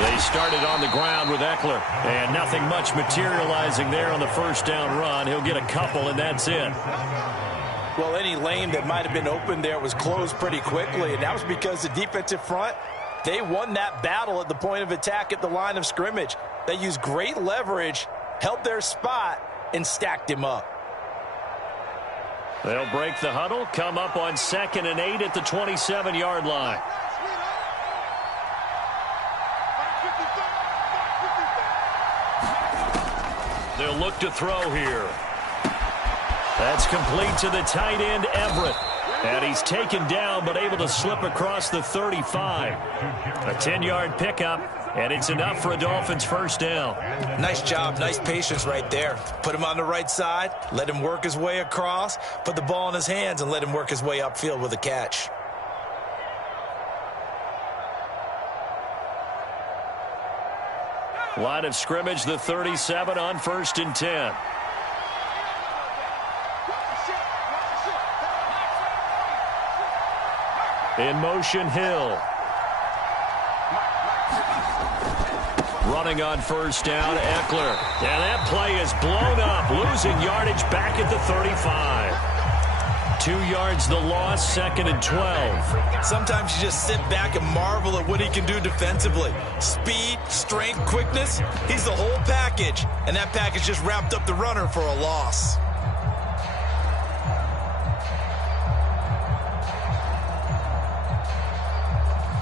They started on the ground with Eckler, and nothing much materializing there on the first down run. He'll get a couple, and that's it. Well, any lane that might have been open there was closed pretty quickly, and that was because the defensive front, they won that battle at the point of attack at the line of scrimmage. They used great leverage, held their spot, and stacked him up. They'll break the huddle, come up on 2nd and 8 at the 27-yard line. They'll look to throw here. That's complete to the tight end, Everett. And he's taken down, but able to slip across the 35. A 10-yard pickup, and it's enough for a Dolphins first down. Nice job, nice patience right there. Put him on the right side, let him work his way across, put the ball in his hands, and let him work his way upfield with a catch. Line of scrimmage, the 37 on 1st and 10. In motion, Hill. Running on 1st down, Eckler. And that play is blown up, losing yardage back at the 35. 2 yards the loss, 2nd and 12. Sometimes you just sit back and marvel at what he can do defensively. Speed, strength, quickness, he's the whole package. And that package just wrapped up the runner for a loss.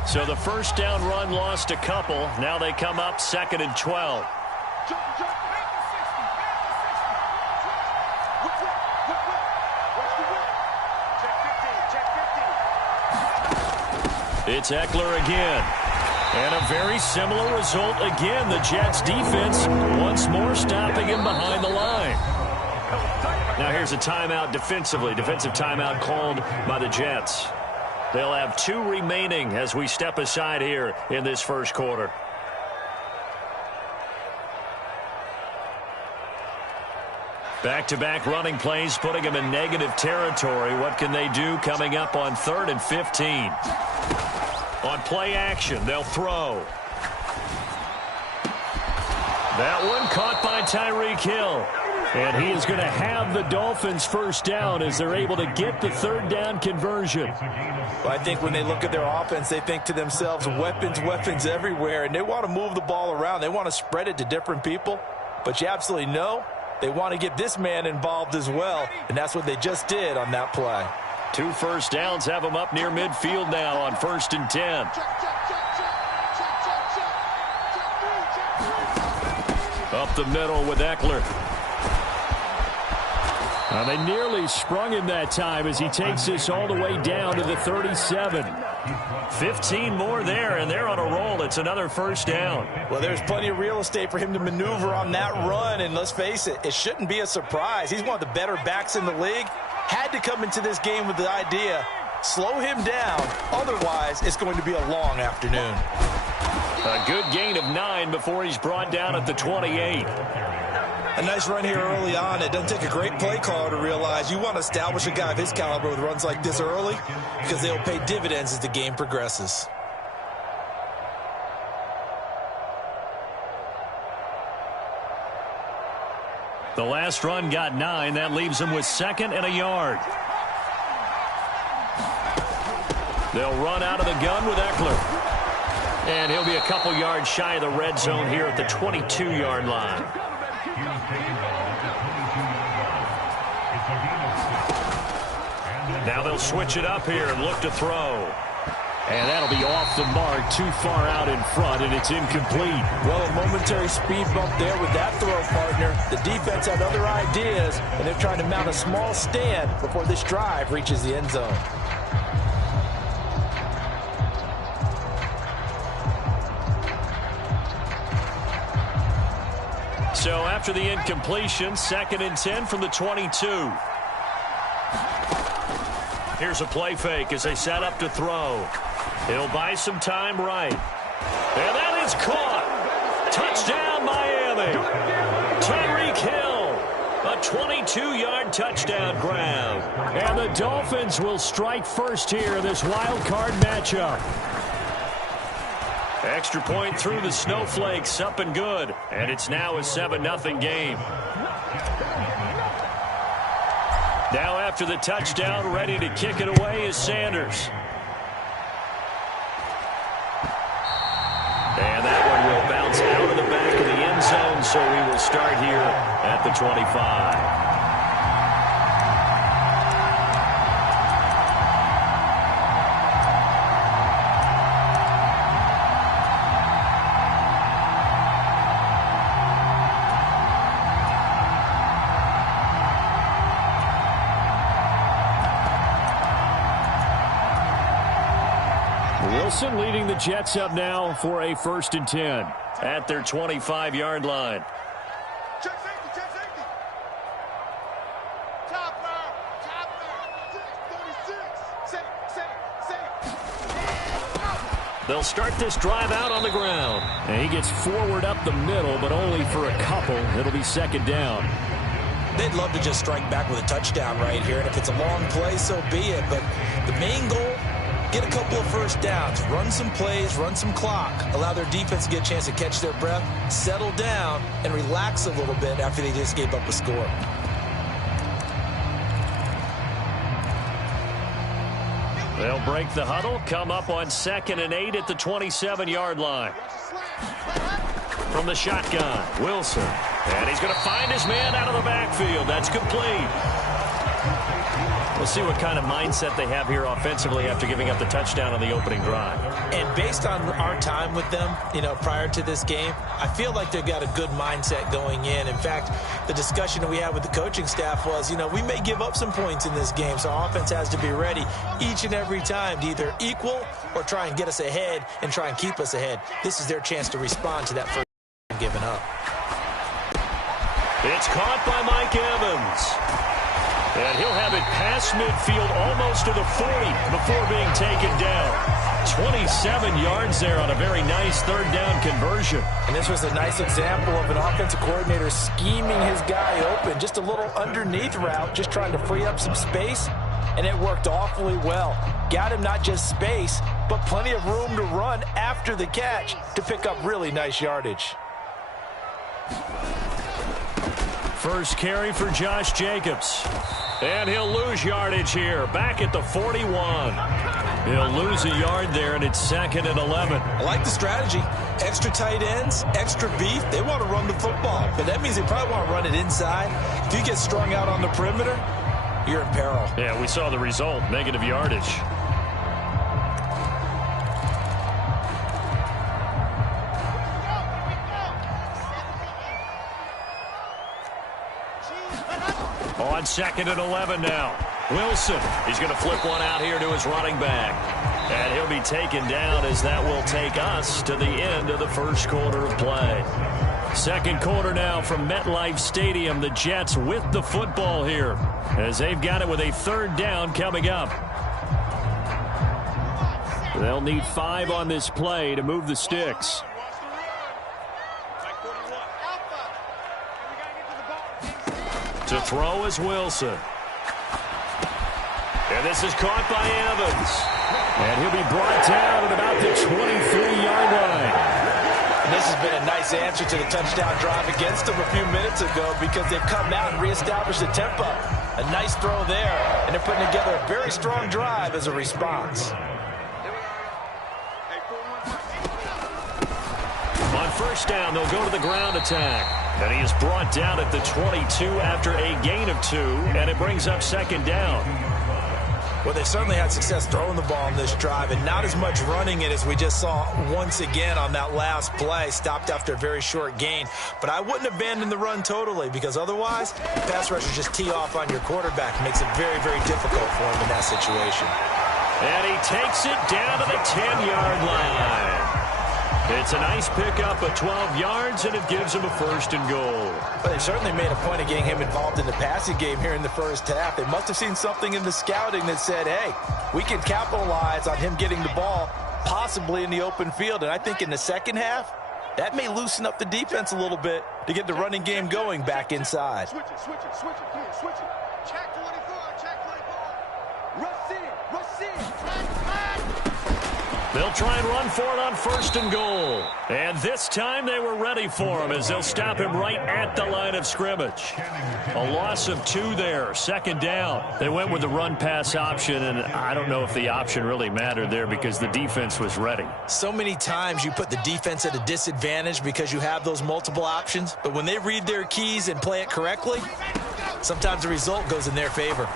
So the first down run lost a couple. Now they come up 2nd and 12. It's Eckler again. And a very similar result again. The Jets defense once more stopping him behind the line. Now here's a timeout defensively. Defensive timeout called by the Jets. They'll have 2 remaining as we step aside here in this first quarter. Back-to-back running plays, putting them in negative territory. What can they do coming up on 3rd and 15? On play action, they'll throw. That one caught by Tyreek Hill. And he is going to have the Dolphins first down as they're able to get the 3rd down conversion. Well, I think when they look at their offense, they think to themselves, weapons everywhere, and they want to move the ball around. They want to spread it to different people. But you absolutely know they want to get this man involved as well, and that's what they just did on that play. 2 first downs have them up near midfield now on 1st and 10. Up the middle with Eckler. They nearly sprung him that time as he takes this all the way down to the 37. 15 more there, and they're on a roll. It's another first down. Well, there's plenty of real estate for him to maneuver on that run, and let's face it, it shouldn't be a surprise. He's one of the better backs in the league. Had to come into this game with the idea, slow him down, otherwise it's going to be a long afternoon. A good gain of 9 before he's brought down at the 28. A nice run here early on. It doesn't take a great play caller to realize you want to establish a guy of his caliber with runs like this early because they'll pay dividends as the game progresses. The last run got 9. That leaves him with 2nd and a yard. They'll run out of the gun with Eckler. And he'll be a couple yards shy of the red zone here at the 22-yard line. Now they'll switch it up here and look to throw. And that'll be off the mark, too far out in front, and it's incomplete. Well, a momentary speed bump there with that throw, partner. The defense had other ideas, and they're trying to mount a small stand before this drive reaches the end zone. So after the incompletion, 2nd and 10 from the 22. Here's a play fake as they set up to throw. He'll buy some time right. And that is caught. Touchdown, Miami. Tyreek Hill 22-yard touchdown grab. And the Dolphins will strike first here, this wild card matchup. Extra point through the snowflakes, up and good. And it's now a 7-0 game. Now after the touchdown, ready to kick it away is Sanders. And that one will bounce out of the back of the end zone, so we will start here at the 25. Wilson leading the Jets up now for a 1st and 10 at their 25-yard line. Check safety, check safety. Chopper, 36. They'll start this drive out on the ground. And he gets forward up the middle, but only for a couple. It'll be 2nd down. They'd love to just strike back with a touchdown right here, and if it's a long play, so be it. But the main goal, get a couple of first downs, run some plays, run some clock, allow their defense to get a chance to catch their breath, settle down, and relax a little bit after they just gave up a score. They'll break the huddle, come up on 2nd and 8 at the 27-yard line. From the shotgun, Wilson. And he's going to find his man out of the backfield. That's complete. We'll see what kind of mindset they have here offensively after giving up the touchdown on the opening drive. And based on our time with them, prior to this game, I feel like they've got a good mindset going in. In fact, the discussion that we had with the coaching staff was, we may give up some points in this game, so our offense has to be ready each and every time to either equal or try and get us ahead and try and keep us ahead. This is their chance to respond to that first given up. It's caught by Mike Evans. And he'll have it past midfield almost to the 40 before being taken down. 27 yards there on a very nice 3rd down conversion. And this was a nice example of an offensive coordinator scheming his guy open. Just a little underneath route, just trying to free up some space, and it worked awfully well. Got him not just space, but plenty of room to run after the catch to pick up really nice yardage. First carry for Josh Jacobs. And he'll lose yardage here. Back at the 41. He'll lose a yard there, and it's 2nd and 11. I like the strategy. Extra tight ends, extra beef. They want to run the football, but that means they probably want to run it inside. If you get strung out on the perimeter, you're in peril. Yeah, we saw the result, negative yardage. On 2nd and 11 now. Wilson, he's going to flip one out here to his running back. And he'll be taken down as that will take us to the end of the 1st quarter of play. 2nd quarter now from MetLife Stadium. The Jets with the football here as they've got it with a 3rd down coming up. They'll need 5 on this play to move the sticks. To throw is Wilson. And this is caught by Evans. And he'll be brought down at about the 23-yard line. And this has been a nice answer to the touchdown drive against them a few minutes ago because they've come out and reestablished the tempo. A nice throw there, and they're putting together a very strong drive as a response. On 1st down, they'll go to the ground attack. And he is brought down at the 22 after a gain of 2, and it brings up 2nd down. Well, they certainly had success throwing the ball in this drive, and not as much running it as we just saw once again on that last play, stopped after a very short gain. But I wouldn't abandon the run totally, because otherwise, pass rushers just tee off on your quarterback. It makes it very, very difficult for him in that situation. And he takes it down to the 10-yard line. It's a nice pickup of 12 yards, and it gives him a 1st and goal. But they certainly made a point of getting him involved in the passing game here in the 1st half. They must have seen something in the scouting that said, hey, we can capitalize on him getting the ball possibly in the open field. And I think in the 2nd half, That may loosen up the defense a little bit to get the running game going back inside. Switch it, switch it, switch it, clear, switch it. Check 24, check 24. Rush in, rush in. They'll try and run for it on 1st and goal. And this time they were ready for him as they'll stop him right at the line of scrimmage. A loss of 2 there, 2nd down. They went with the run-pass option, and I don't know if the option really mattered there because the defense was ready. So many times you put the defense at a disadvantage because you have those multiple options, but when they read their keys and play it correctly, sometimes the result goes in their favor.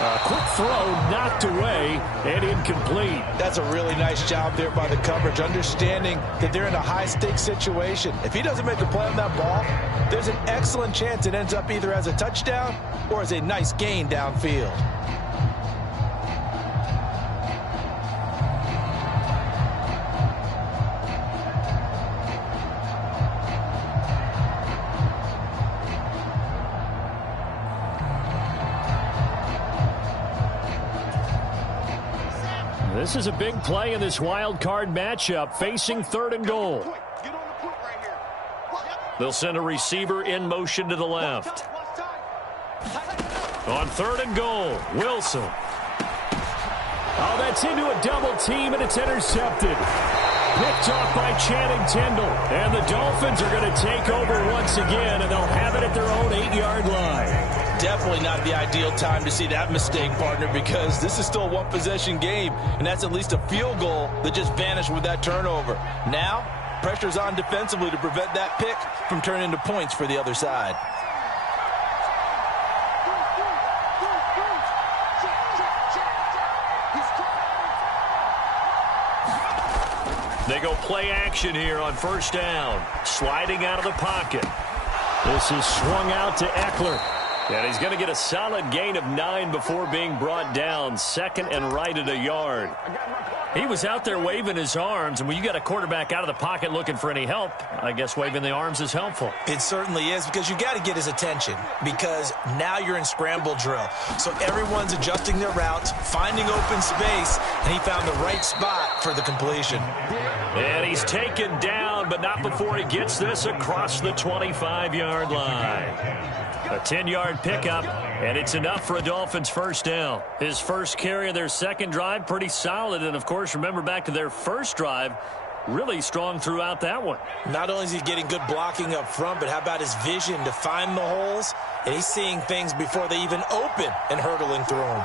A quick throw knocked away and incomplete. That's a really nice job there by the coverage, understanding that they're in a high-stakes situation. If he doesn't make a play on that ball, there's an excellent chance it ends up either as a touchdown or as a nice gain downfield. This is a big play in this wild card matchup, facing 3rd and goal. Get on the point right here. They'll send a receiver in motion to the left. On 3rd and goal, Wilson. Oh, that's into a double team, and it's intercepted. Picked off by Channing Tindall. And the Dolphins are going to take over once again, and they'll have it at their own 8-yard line. Definitely not the ideal time to see that mistake, partner, because this is still a one-possession game, and that's at least a field goal that just vanished with that turnover. Now, pressure's on defensively to prevent that pick from turning into points for the other side. They go play action here on 1st down. Sliding out of the pocket. This is swung out to Eckler. And he's going to get a solid gain of 9 before being brought down. 2nd and right at a yard. He was out there waving his arms, and when you got a quarterback out of the pocket looking for any help, I guess waving the arms is helpful. It certainly is, because you got to get his attention, because now you're in scramble drill. So everyone's adjusting their routes, finding open space, and he found the right spot for the completion. And he's taken down, but not before he gets this across the 25-yard line. A 10-yard pickup, and it's enough for a Dolphins 1st down. His first carry of their 2nd drive, pretty solid. And, of course, remember back to their 1st drive, really strong throughout that one. Not only is he getting good blocking up front, but how about his vision to find the holes? And he's seeing things before they even open and hurdling through them.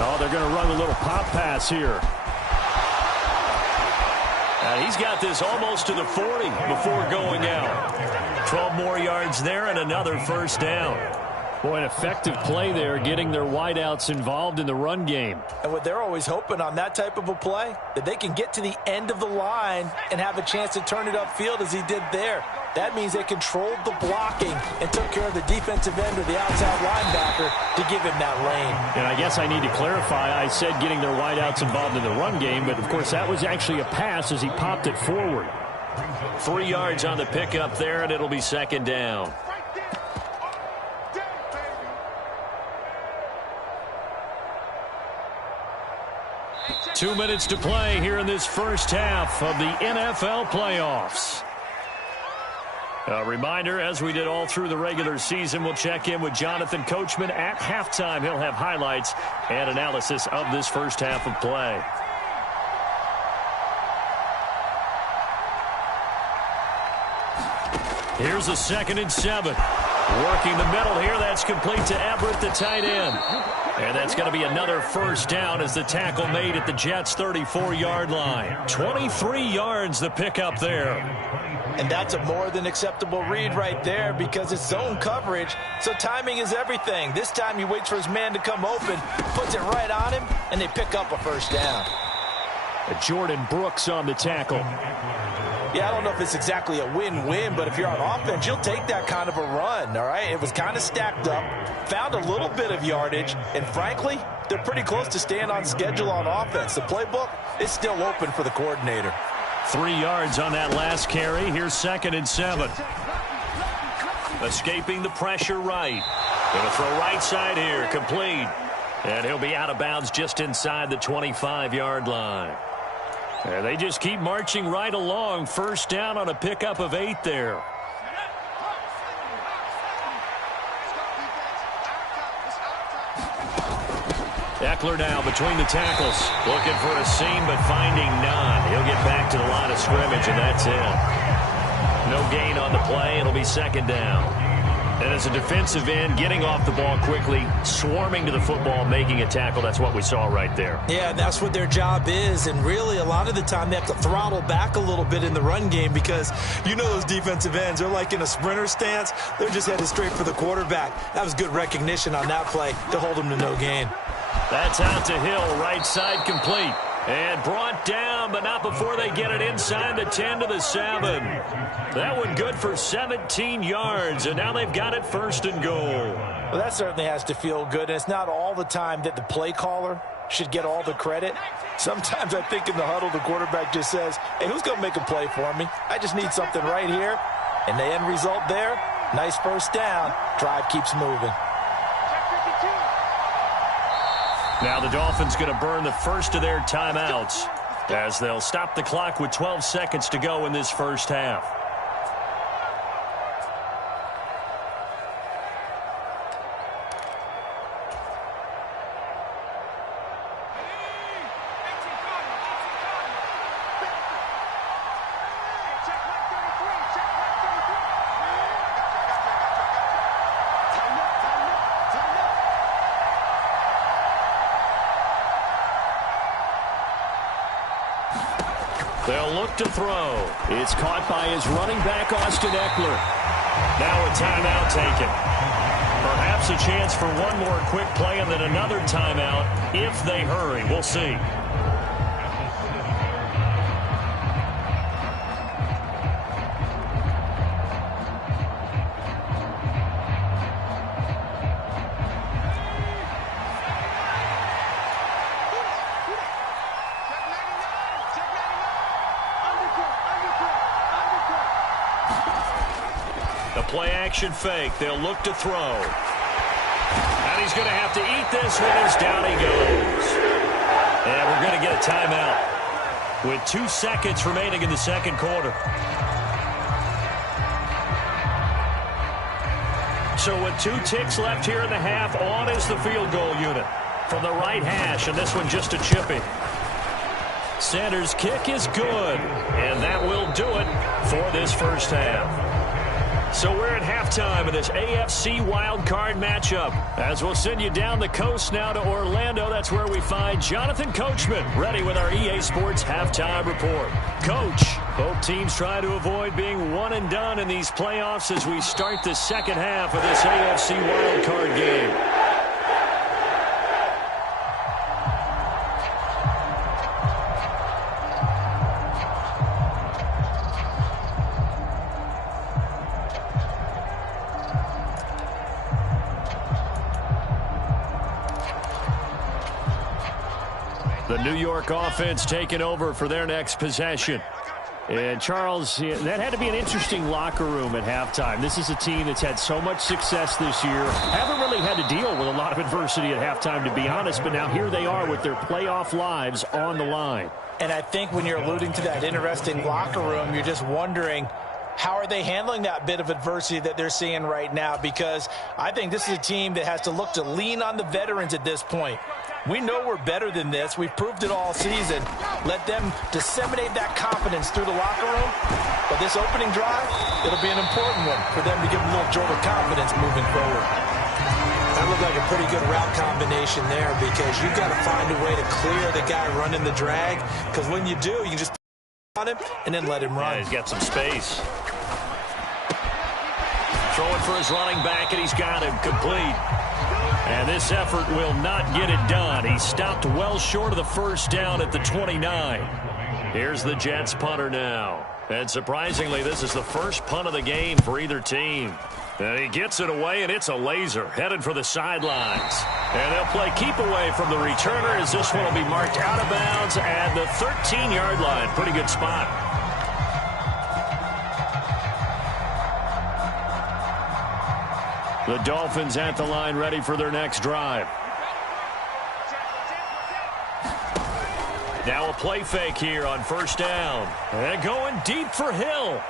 Oh, they're going to run a little pop pass here. And he's got this almost to the 40 before going out. 12 more yards there and another 1st down. Boy, an effective play there, getting their wideouts involved in the run game. And what they're always hoping on that type of a play, that they can get to the end of the line and have a chance to turn it upfield as he did there. That means they controlled the blocking and took care of the defensive end or the outside linebacker to give him that lane. And I guess I need to clarify, I said getting their wideouts involved in the run game, but of course that was actually a pass as he popped it forward. 3 yards on the pickup there, and it'll be 2nd down. 2 minutes to play here in this 1st half of the NFL playoffs. A reminder, as we did all through the regular season, we'll check in with Jonathan Coachman at halftime. He'll have highlights and analysis of this 1st half of play. Here's a 2nd and 7. Working the middle here. That's complete to Everett, the tight end. And that's going to be another 1st down as the tackle made at the Jets' 34-yard line. 23 yards the pickup there. And that's a more than acceptable read right there because it's zone coverage, so timing is everything. This time he waits for his man to come open, puts it right on him, and they pick up a 1st down. Jordan Brooks on the tackle. Yeah, I don't know if it's exactly a win-win, but if you're on offense, you'll take that kind of a run, all right? It was kind of stacked up, found a little bit of yardage, and frankly, they're pretty close to staying on schedule on offense. The playbook is still open for the coordinator. 3 yards on that last carry. Here's 2nd and 7. Escaping the pressure right. Going to throw right side here, complete. And he'll be out of bounds just inside the 25-yard line. And they just keep marching right along. First down on a pickup of 8 there. Eckler now between the tackles. Looking for a seam, but finding none. He'll get back to the line of scrimmage, and that's it. No gain on the play. It'll be second down. And as a defensive end, getting off the ball quickly, swarming to the football, making a tackle, that's what we saw right there. Yeah, that's what their job is. And really, a lot of the time, they have to throttle back a little bit in the run game because you know those defensive ends, they're like in a sprinter stance. They're just headed straight for the quarterback. That was good recognition on that play to hold them to no gain. That's out to Hill, right side complete. And brought down, but not before they get it inside the 10 to the 7. That one good for 17 yards, and now they've got it first and goal. Well, that certainly has to feel good, and it's not all the time that the play caller should get all the credit. Sometimes I think in the huddle, the quarterback just says, hey, who's going to make a play for me? I just need something right here. And the end result there, nice first down. Drive keeps moving. Now the Dolphins going to burn the first of their timeouts as they'll stop the clock with 12 seconds to go in this first half. They'll look to throw. It's caught by his running back, Austin Eckler. Now a timeout taken. Perhaps a chance for one more quick play and then another timeout if they hurry. We'll see. Play-action fake. They'll look to throw. And he's going to have to eat this one as down he goes. And we're going to get a timeout with 2 seconds remaining in the second quarter. So with 2 ticks left here in the half, on is the field goal unit from the right hash, and this one just a chipping. Sanders' kick is good, and that will do it for this first half. So we're at halftime of this AFC wildcard matchup. As we'll send you down the coast now to Orlando, that's where we find Jonathan Coachman ready with our EA Sports halftime report. Coach, both teams try to avoid being one and done in these playoffs as we start the second half of this AFC wildcard game. The New York offense taking over for their next possession. And, Charles, that had to be an interesting locker room at halftime. This is a team that's had so much success this year. Haven't really had to deal with a lot of adversity at halftime, to be honest. But now here they are with their playoff lives on the line. And I think when you're alluding to that interesting locker room, you're just wondering, how are they handling that bit of adversity that they're seeing right now? Because I think this is a team that has to look to lean on the veterans at this point. We know we're better than this. We've proved it all season. Let them disseminate that confidence through the locker room. But this opening drive, it'll be an important one for them to give them a little jolt of confidence moving forward. That looked like a pretty good route combination there because you've got to find a way to clear the guy running the drag. Because when you do, you can just on him and then let him run. Yeah, he's got some space. Throwing for his running back, and he's got him complete. And this effort will not get it done. He stopped well short of the first down at the 29. Here's the Jets punter now. And surprisingly, this is the first punt of the game for either team. And he gets it away, and it's a laser headed for the sidelines. And they'll play keep away from the returner as this one will be marked out of bounds at the 13-yard line. Pretty good spot. The Dolphins at the line ready for their next drive. Now a play fake here on first down. And going deep for Hill.